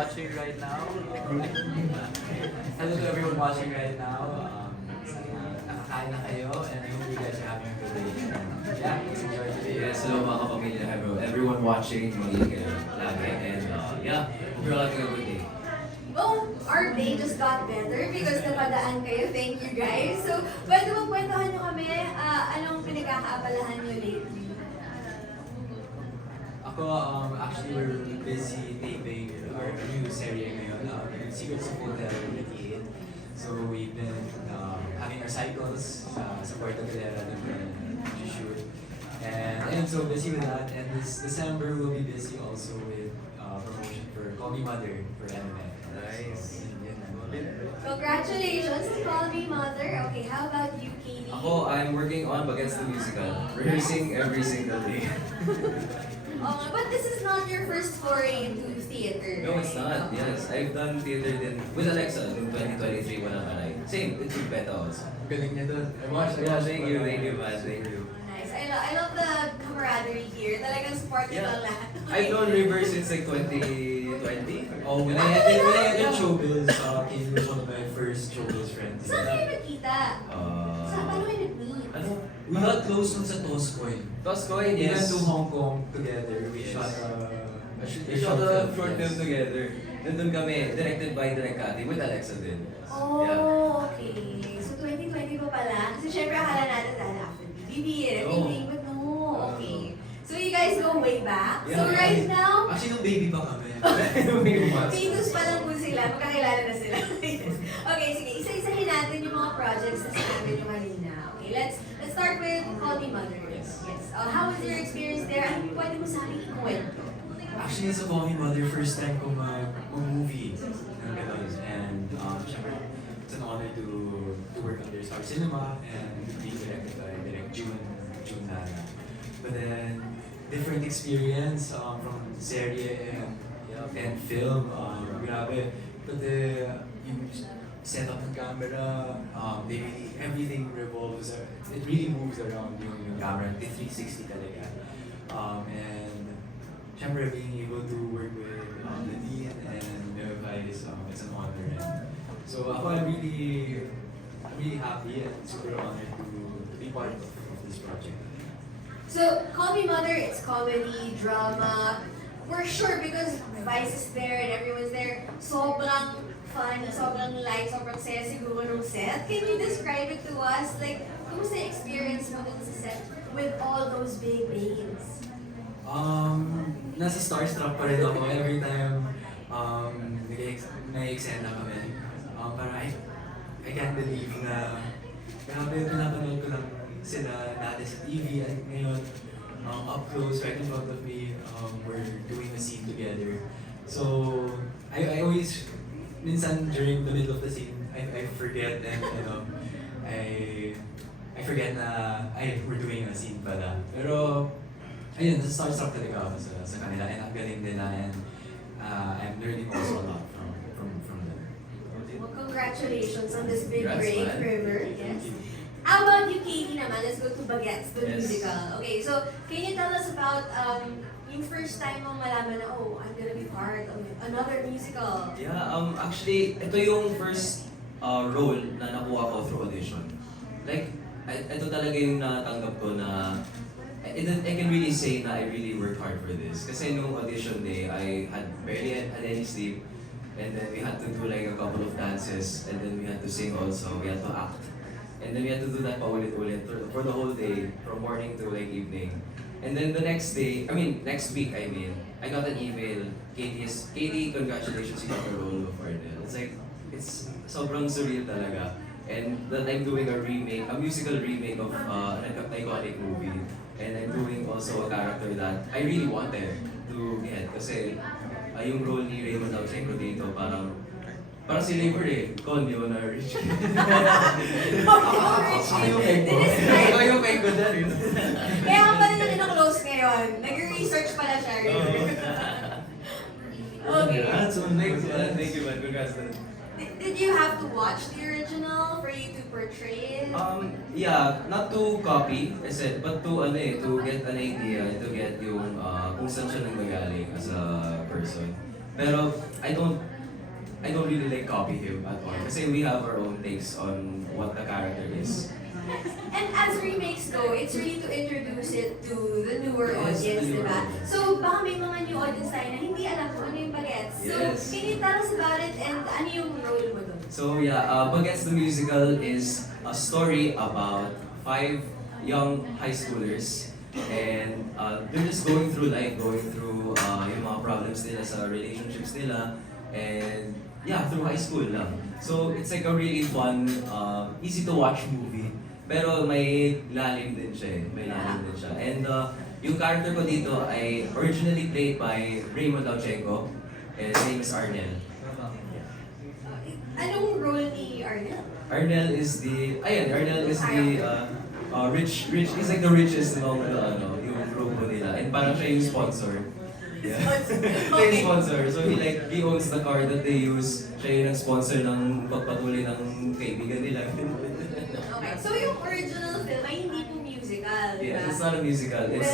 watching right now. Hello to everyone watching right now. Sana nakakain na kayo and I hope you guys are having a good day. Yeah, let's enjoy today. Yes, hello mga kapamilya, everyone watching, mag-iingat kayo lagi, and yeah, hope you're all having a good day. Oh, our day just got better because napadaan kayo. Thank you guys. So, pwede mo kwentuhan nyo kami, anong pinagkakaabalahan nyo lately? Ako, actually, we're busy taping our new serie ngayon, Secrets of Hotel 88. So, we've been having our cycles sa Puerto Galera to shoot. And I'm so busy with that. And this December, we'll be busy also with promotion for Call Me Mother for anime. Nice. Congratulations to Call Me Mother. Okay, how about you, Katie? Ako, I'm working on Bagets the Musical, rehearsing every single day. But this is not your first foray into theater. No, it's right? not. Yes, I've done theater din with Alexa in 2023 Walang Aray. Same, it's with Beta also. Galing niya doon. I watched Yeah, thank you, man, thank you. Nice. I love the camaraderie here. Talagang supportive Yeah. ang lahat. I've known River since like 2020. Oh, when I entered showbiz, Katie was one of my first showbiz friends. Saan kayo nagkita? Saan paano kayo nag-meet? Ano? We got close nun sa Toscoy. Toscoy, We went yes. to Hong Kong together. We Yes. shot We shot a short film together. Nandun kami, directed by Direk Cathy with Alexa din. Oh, okay. So 2020 pa pala. Kasi syempre akala natin dahil after BBB, everything, but no. Okay. So you guys go way back. So Yeah. right now, Actually, nung baby pa kami. Venus pa lang po sila. Magkakilala na sila. Okay, sige. Isa-isahin natin yung mga projects na sinabi nyo kanina. Okay, let's start with Call Me Mother. Yes. How was your experience there? Ano pwede mo sa akin ikwento? Actually, sa Call Me Mother, first time ko mag-movie ng ganun. And syempre, it's an honor to work under Star Cinema and being directed by Direk June Nana. But then, different experience from serie and film. Grabe. But yung set up ng camera, everything revolves, it really moves around yung camera, the 360 talaga. And syempre being able to work with the Dean and Verify is it's an honor. And so ako, I'm really happy and super honored to be part of this project. So, Call Me Mother, it's comedy, drama. We're sure because Vice is there and everyone's there. Sobrang fun, sobrang light, sobrang saya siguro nung set. Can you describe it to us? Like, kumusta yung experience mo dun sa set with all those big names? Nasa starstruck pa rin ako every time nag-eksena kami. Parang I can't believe na grabe, pinapanood ko lang sila dati sa TV at ngayon up close, right in front of me, we're doing a scene together. So, I always, minsan during the middle of the scene, I forget and I forget na we're doing a scene pala. Pero ayun, starstruck talaga ako sa kanila and ang galing nila and I'm learning also a lot from them. Well, congratulations on this big Congrats, break, man. River. Yes. How about you, Katie naman? Let's go to Bagets, the Yes. musical. Okay, so can you tell us about yung first time mong malaman na, oh, I'm gonna be part of another musical? Yeah, actually, ito yung first role na nakuha ko through audition. Like, ito talaga yung natanggap ko na I can really say na I really worked hard for this. Kasi nung audition day, I had barely had any sleep. And then we had to do like a couple of dances. And then we had to sing also. We had to act. And then we had to do that paulit-ulit for the whole day, from morning to like evening. And then the next day, next week, I got an email. Katie, congratulations, you got the role of Ardell. It's like, it's sobrang surreal talaga. And that I'm doing a musical remake of an iconic movie. And I'm doing also a character that I really wanted to get. Kasi yung role ni Raymond Alcengro dito, parang si Labor eh. Con, di ba na rich? Ikaw yung fake ko dyan. Kaya nga pala natin close ngayon. Nag-research pala siya. Okay. Thank you, man. Congrats na. Did you have to watch the original for you to portray it? Yeah, not to copy, I said, but to to get an idea, to get yung kung saan siya nanggagaling as a person. Pero I don't really like copy him at all. Kasi we have our own takes on what the character is. And as remakes go, it's really to introduce it to the newer Yes, audience, the newer diba? audience. So baka may mga new audience tayo na hindi alam kung ano yung Bagets. So, Yes. can you tell us about it and ano yung role mo doon? So yeah, Bagets the Musical is a story about 5 young high schoolers and they're just going through life, going through yung mga problems nila sa relationships nila and yeah, through high school lang. So it's like a really fun, easy to watch movie pero may lalim din siya eh. May lalim din siya. And yung character ko dito ay originally played by Raymond Lauchenko and his name is Arnel. Anong role ni Arnel? Arnel is the rich, he's like the richest among the yung grupo nila. And parang siya yung sponsor. Yeah. Siya yung sponsor. So he owns the car that they use. Siya yung nag-sponsor ng pagpatuloy ng kaibigan nila. Okay, so yung original film ay hindi po musical, di ba? Yeah, it's not a musical. It's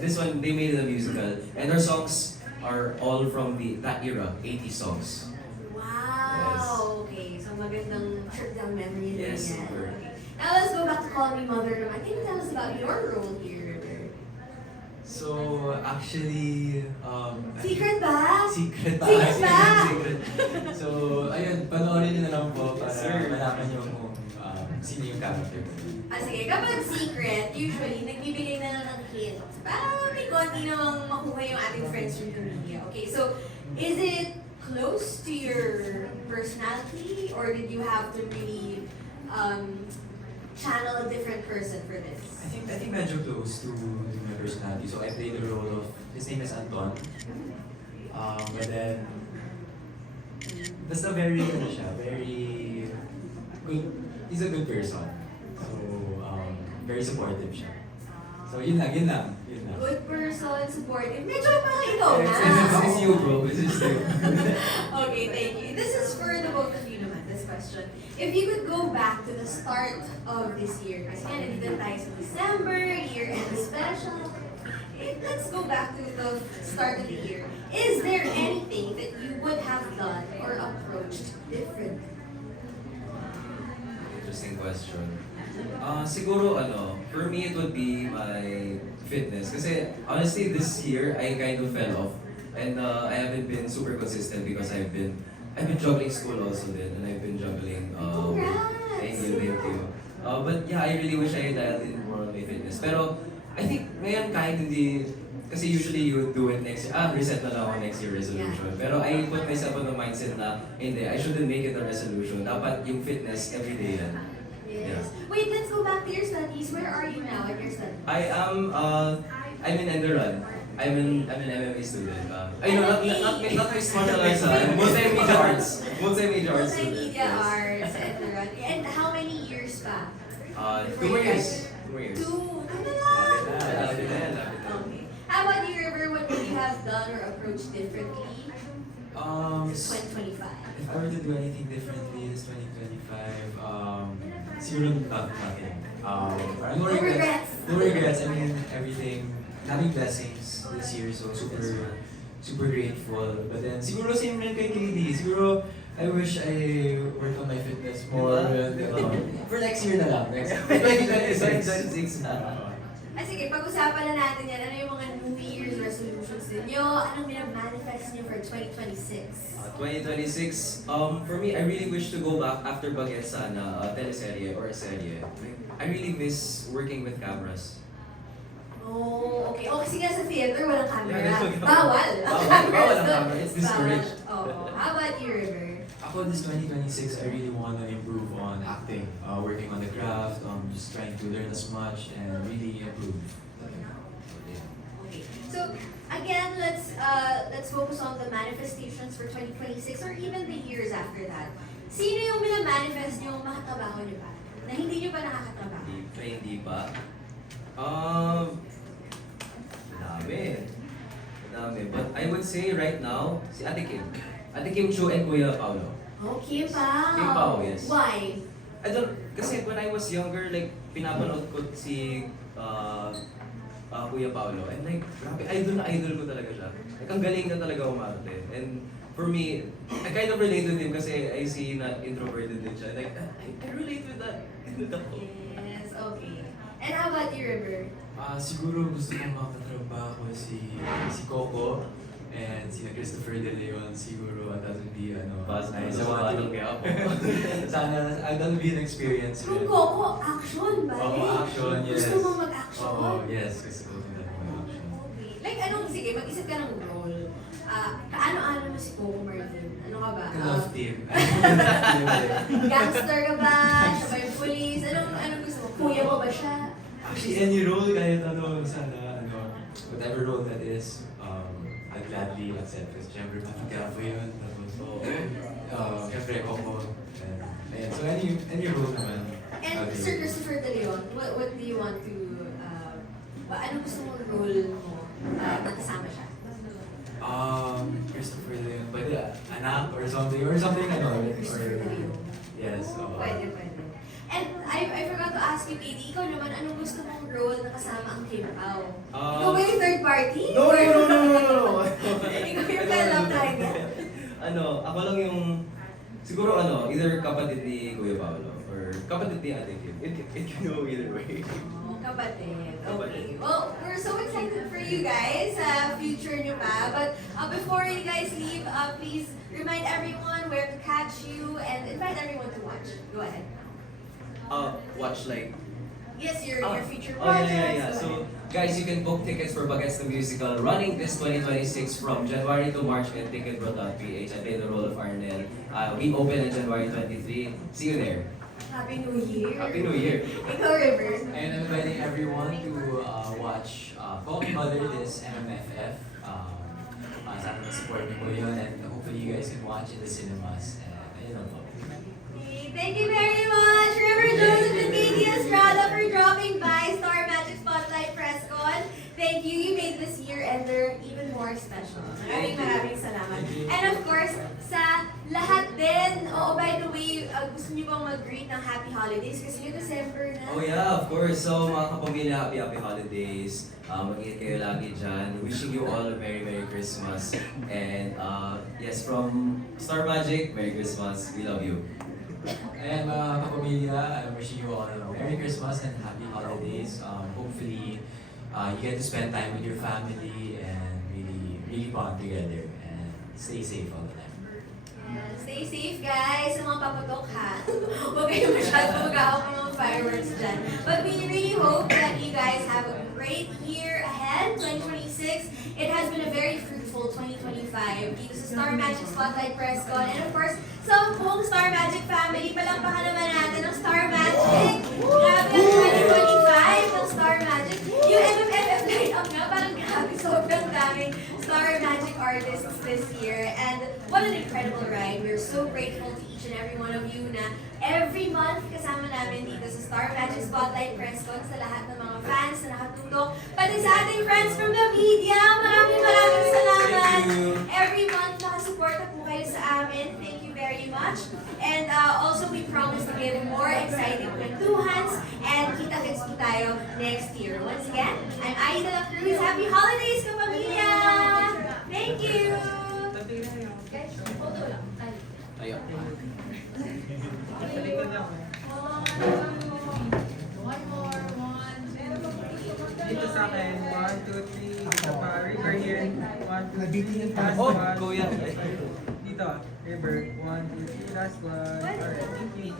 this one they made it a musical. And our songs are all from that era, 80s songs. Wow! Okay, so magandang trip down memory lane Yes, yan. super. Okay. Now let's go back to Call Me Mother naman. Can you tell us about your role here, River? So, actually, Secret ba? Secret pa. Secret ba? Secret. So, ayun, panoorin nyo na lang po para Sir. malaman nyo kung sino yung character ko. Sige, kapag secret, usually, nagbibigay na lang ng hint. Para may konti namang makuha yung ating friends from the media. Okay, so, is it close to your personality? Or did you have to really channel a different person for this? I think medyo close to my personality. So I played the role of, his name is Anton. But then, basta very, very good, he's a good person. So, very supportive siya. So yun lang. Good person, supportive. Medyo parang ikaw na. It's you, bro. This is you. Okay, thank you. This is for the both of you naman, this question. If you could go back to the start of this year, kasi nga nandito tayo sa December, year-end special. Let's go back to the start of the year. Is there anything that you would have done or approached differently? Interesting question. Siguro for me it would be my fitness. Kasi honestly this year I kind of fell off. And I haven't been super consistent because I've been juggling school also din. And I've been juggling Congrats! Thank you. But yeah, I really wish I dialed in more on my fitness. Pero I think ngayon kahit hindi, kasi usually you would do it next year, reset na lang ako next year resolution. Pero I put myself on the mindset na, hindi, I shouldn't make it a resolution. Dapat yung fitness everyday yan. Yes. Wait, let's go back to your studies. Where are you now in your studies? I'm in Enderun. I'm an MMA student. Not mixed martial arts. Multimedia arts. Multimedia arts student. Multimedia arts, and how many years pa? 2 more years. 2 more years. Two. Ano lang? Lapit na yan. Okay. How about you, River? What would you have done or approached differently this 2025? If I were to do anything differently this 2025, siguro nothing. No regrets. No regrets. I mean, everything. Having blessings this year, so super grateful. But then, siguro same rin kay KD. Siguro, I wish I worked on my fitness more. For next year na lang. Next 2026. Sige, pag-usapan na natin yan. Ano yung mga New Year's resolutions ninyo? Anong minamanifest niyo for 2026? 2026, for me, I really wish to go back after Bagets sana, a teleserye or a serye. I really miss working with cameras. Oh, okay. Oh, kasi nga sa theater, walang camera. Yeah, that's okay. Bawal. Bawal ang camera. It's discouraged. Oh, how about you, River? Ako this 2026, I really want to improve on acting, working on the craft, just trying to learn as much and really improve. Okay. So again, let's focus on the manifestations for 2026 or even the years after that. Sino yung minamanifest nyo makatrabaho nyo pa? Na hindi nyo pa nakakatrabaho? Hindi pa. Madami. But I would say right now, si Ate Kim. Ate Kim Chu and Kuya Paolo. Oh, Kim Pao. Kim Pao, yes. Why? Kasi when I was younger, like, pinapanood ko si Kuya Paolo. And like, grabe, idol na idol ko talaga siya. Like, ang galing na talaga umarte. And for me, I kind of relate with him kasi I see na introverted din siya. Like, I relate with that. Yes, okay. And how about you, River? Siguro gusto kong makatrabaho si Coco and si Christopher De Leon. Siguro that would be nice. I want to sana, that would be an experience. Kung with- Coco, action, bale? Oo, action, yes. Gusto mo mag-action? Oo, yes. Gusto ko mag-action. Okay. Like, sige, mag-isip ka ng role. Kaano-ano mo si Coco Martin? Ano ka ba? Love team. Gangster ka ba? Siya ba yung police? Anong gusto mo? Kuya mo ba siya? Actually, any role, kahit sana, whatever role that is, I'd gladly accept. Kasi syempre, Patikafo yun. Tapos, syempre, Coco. Ayan, so any role naman. And I'll do Sir it. Christopher De Leon, what do you want to, ano gusto mong role mo na kasama siya? Christopher Leon, pwede anak or something, Christopher De Leon. yes. Pwede. And I forgot to ask you, Katie, ikaw naman, anong gusto mong role na kasama ang Kim Pao? Ikaw ba yung third party? No. Ikaw yung love line. Ako lang yung, siguro either kapatid ni Kuya Paolo or kapatid ni Ate Kim. It can go either way. Oh, kapatid. Kapatid. Okay. Well, we're so excited for you guys. Future nyo pa. But before you guys leave, please remind everyone where to catch you and invite everyone to watch. Go ahead. Watch like Yes, your future Oh, projects. yeah. So, guys, you can book tickets for Bagets the Musical running this 2026 from January to March at ticketbro.ph. I play the role of Arnel. We open on January 23. See you there. Happy New Year. Happy New Year. Ikaw, River. And I'm inviting everyone to watch Call Me Mother this MMFF. Sana na-support niyo po yun and hopefully you guys can watch in the cinemas. And ayun lang po. Okay, thank you very much, River Joseph and Katie Estrada, for dropping by Star Magic Spotlight PressCon. Thank you. You made this year ender even more special. Maraming salamat. Thank you. And of course, sa lahat din, by the way, gusto niyo bang mag-greet ng Happy Holidays? Kasi yung December na. Oh yeah, of course. So mga kapamilya, happy holidays. Mag-ingat kayo lagi dyan. Wishing you all a Merry Christmas. And yes, from Star Magic, Merry Christmas. We love you. Ayan mga kapamilya, I'm wishing you all a Merry Christmas and Happy Holidays. Hopefully, you get to spend time with your family and really bond together and stay safe all the time. Yeah, stay safe, guys, sa mga paputok, ha? Huwag kayo masyado mag-aawak ng mga fireworks dyan. But we really hope that you guys have a great year ahead, 2026. It has been a very fruitful 2025 dito sa Star Magic Spotlight PressCon. And of course, sa buong Star Magic family, palakpakan naman natin ang Star Magic! Grabe ang 2025 ng Star Magic. Yung MMFF line-up nga, parang grabe, sobrang daming Star Magic artists this year. And what an incredible ride. We're so grateful to each and every one of you na every month kasama namin dito sa Star Magic Spotlight PressCon, sa lahat ng mga fans na nakatulong, pati sa ating friends from the media. Maraming salamat. Thank you. Every month nakasuporta po kayo sa amin. Thank you very much. And also we promise to give more exciting kwentuhans and kita-kits po tayo next year. Once again, I'm Aida de la Cruz. Happy holidays, kapamilya! Thank you! Guys, photo lang. Ayun. One more. Dito sa akin, 1, 2, 3, isa pa, River here, 1, 2, 3, last Oh, one. go yan. Dito, River, 1, 2, 3, last one. Alright, thank you.